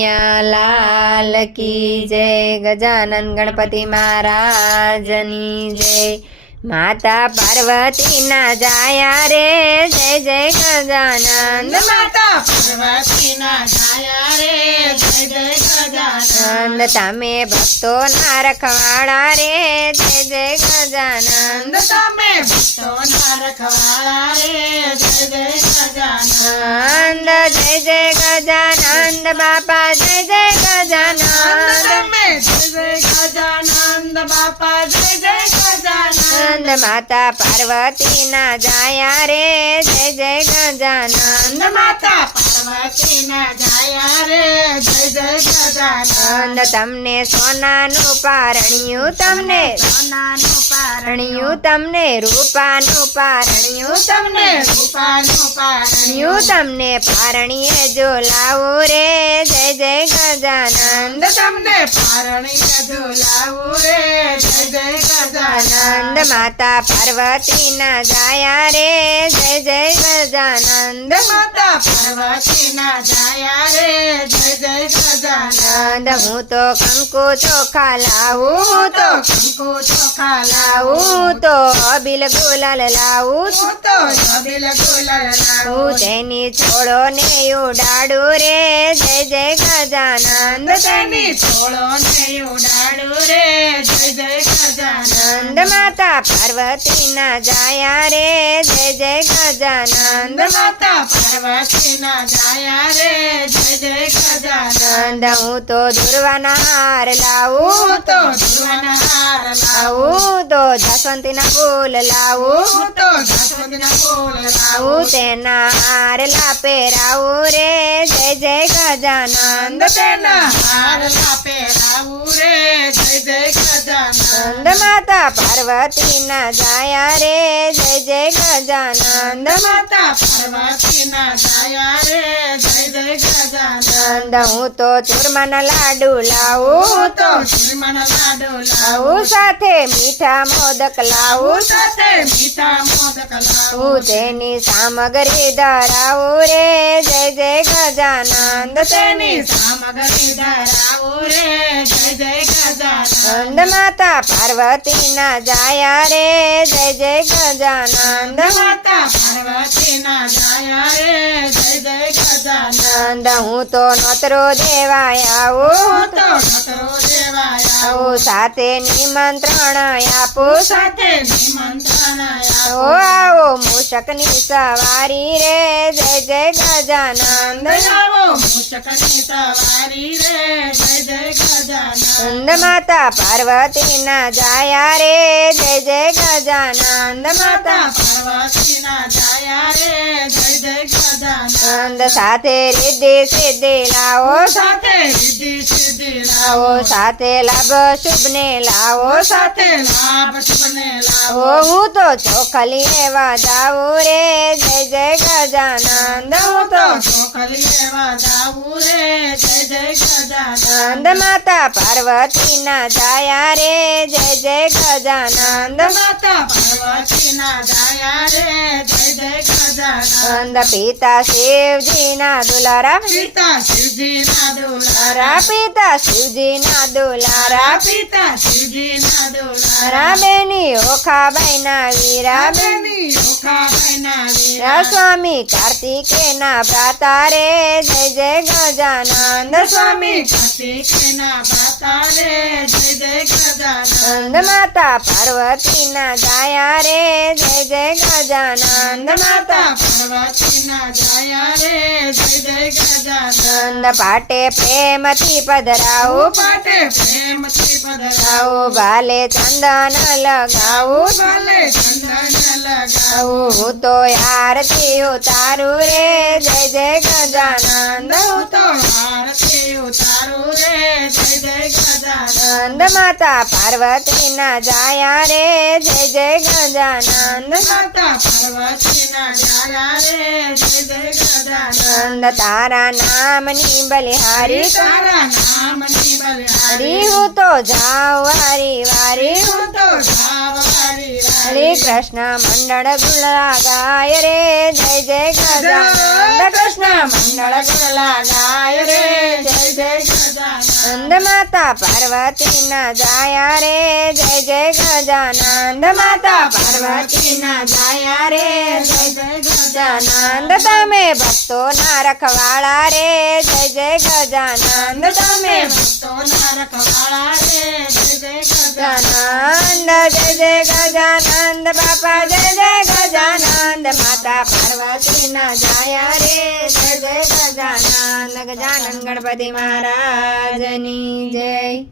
લાલ કી જય ગજાનન ગણપતિ મહારાજની જય માતા પાર્વતીના જાયા રે જય જય ગજાનંદ માતા પાર્વતીના જાયા રે જય જય ગજાનંદ નંદ તમે ભક્તો ના રખવાડા રે જય જય ગજાનંદ તમે ભક્તોના રખવાળા રે જય જય ગજાનંદ નંદ જય જય ગજાનંદ બાપા જય જય ગજાનંદ તમે જય જય ગજાનંદ બાપા જય જય ગજાનંદ નંદ માતા પાર્વતીના જાયા રે જય જય ગજાનંદ નંદ માતા પાર્વતીના જાયા રે જય જય ગજાનંદ નંદ તમને સોનાનું પારણિયું તમને સોનાનું પારણ્યું પારણિયું તમને રૂપાનું પારણિયું તમને રૂપાનું પારણ્યું પારણિયું તમને પારણીએ જોલાવું રે જય જય ગજાનંદ તમને પારણીય ઝુલાવું રે જય જય ગજાનંદ આનંદ માતા પાર્વતીના જાયા રે જય જય ગજાનંદ માતા પાર્વતીના હું તો કંકુ ચોખા લાવું હું તો કંકુ ચોખા લાવું. તો અબિલ ગુલાલ લાવું હું તો સબિલ ગુલાલ લાવું. તેની છોડો ને ઉડાડું રે. જય જય ગજાનંદ તેની છોડો ને ઉડાડો રે. જય જય ગજાનંદ માતા માતા પાર્વતીના જાયા રે. જય જય ગજાનંદ માતા પાર્વતીના જાયા રે. જય જય ગજાનંદ હું તો દુર્વાના હાર લાવું તો દુર્વાના હાર લાવું તો જસવંતી ના ફૂલ લાવું. તો જસવંતી ના ફૂલ લાવું. તેના હાર લા પહેરાવું રે. જય જય ગજાનંદ તેના હાર લાપે માતા પાર્વતીના જાયા રે જય જય ગજાનંદ માતા પાર્વતીના જાયા રે જય જય ગજાનંદ. હું તો ચૂરમાના લાડુ લાવું હું તો શ્રીમણ લાડુ લાવું. સાથે મીઠા મોદક લાવું. સાથે મીઠા મોદક લાવું. તેની સામગ્રી ધરાવું રે જય જય ગજાનંદ. તેની સામગ્રી ધરાવું રે જય જય ગજાનંદ. નંદ માતા પાર્વતીના જાયા રે જય જય ગજાનંદ માતા પાર્વતીના જાયા રે જય જય ગજાનંદ નંદ હું તો નોતરો દેવાય આવું હું તો નતરો દેવાય આવું આવું સાથે નિમંત્રણ આપું સાથે નિમંત્રણ ઓ આવું આવો મૂષકની સવારી રે જય જય ગજાનંદ આવો મુચકની સવારી રે જય જય ગજાનંદ નંદ માતા પાર્વતીના જાયા રે જય જય ગજાનંદ માતા માતા પાર્વતીના જાયા રે જય જય ગજાનંદ નંદ સાથે રિદ્ધિ સિદ્ધિ લાવો સાથે રિદ્ધિ સિદ્ધિ લાવો લાવો સાથે લાભ શુભ ને લાવો સાથે લાભ શુભને ઓ લાવો હું તો ચોખલી એવા જાવું રે જય જય ગજાનંદ હું હું તો તો ચોખલી લેવા જાવું રે જય જય ગજાનંદ નંદ માતા પાર્વતીના જાયા રે જય जय गजानंद। माता पार्वती ना दया रे जय जय गजानंद। पिता शिव जी ना दुलारा पिता शिव जी ना दुलारा पिता शिव जी ना दुलारा पिता शिव जी ना दुलारा बेनी ओखा बहना वीरा। बेनी ओखा बहना वीरा। स्वामी कार्तिके ना भ्राता रे। जय जय गजानंद। स्वामी कार्तिके ना भ्राता रे। जय जय गजानंद। ગજાનંદ નંદ માતા પાર્વતીના જાયા રે જય જય ગજાનંદ માતા પાર્વતીના જાયા રે જય જય ગજાનંદ નંદ પાટે પ્રેમથી પધરાવું પાટે પ્રેમથી પધરાવો આવું ભાલે ચંદન લગાવું ભલે ચંદન લગાવો આવું હું તો આરતી ઉતારું રે જય જય ગજાનંદ હું તો આરતી ઉતારું રે જય જય ગજાનંદ નંદ માતા પાર્વતીના જાયા રે જય જય ગજાનંદ માતા પાર્વતીના જાયા રે જય જય ગજાનંદ નંદ તારા નામની બલિહારી તારા નામની હરી બલિહારી હું તો જાઉં વારી વારી હું તો જાવારી હરે કૃષ્ણ મંડળ ગુલા ગાય રે જય જય ગજાનંદ કૃષ્ણ મંગળ ગુણલા ગાય રે જય જય ગજાનંદ માતા પાર્વતી ના જાયા રે જય જય ગજાનંદ માતા પાર્વતી ના જાયા રે જય જય ગજાનંદ તમે ભક્તો ના રખવાળા રે, જય જય ગજાનંદ તમે. ભક્તોના રખવાળા રે જય જય ગજાનંદ, જય જય ગજાનંદ બાપા, જય જય ગજાનંદ. માતા પાર્વતી ના જાયા રે, જય જય ગજાનંદ. ગજાનંદ ગણપતિ મહારાજની જય.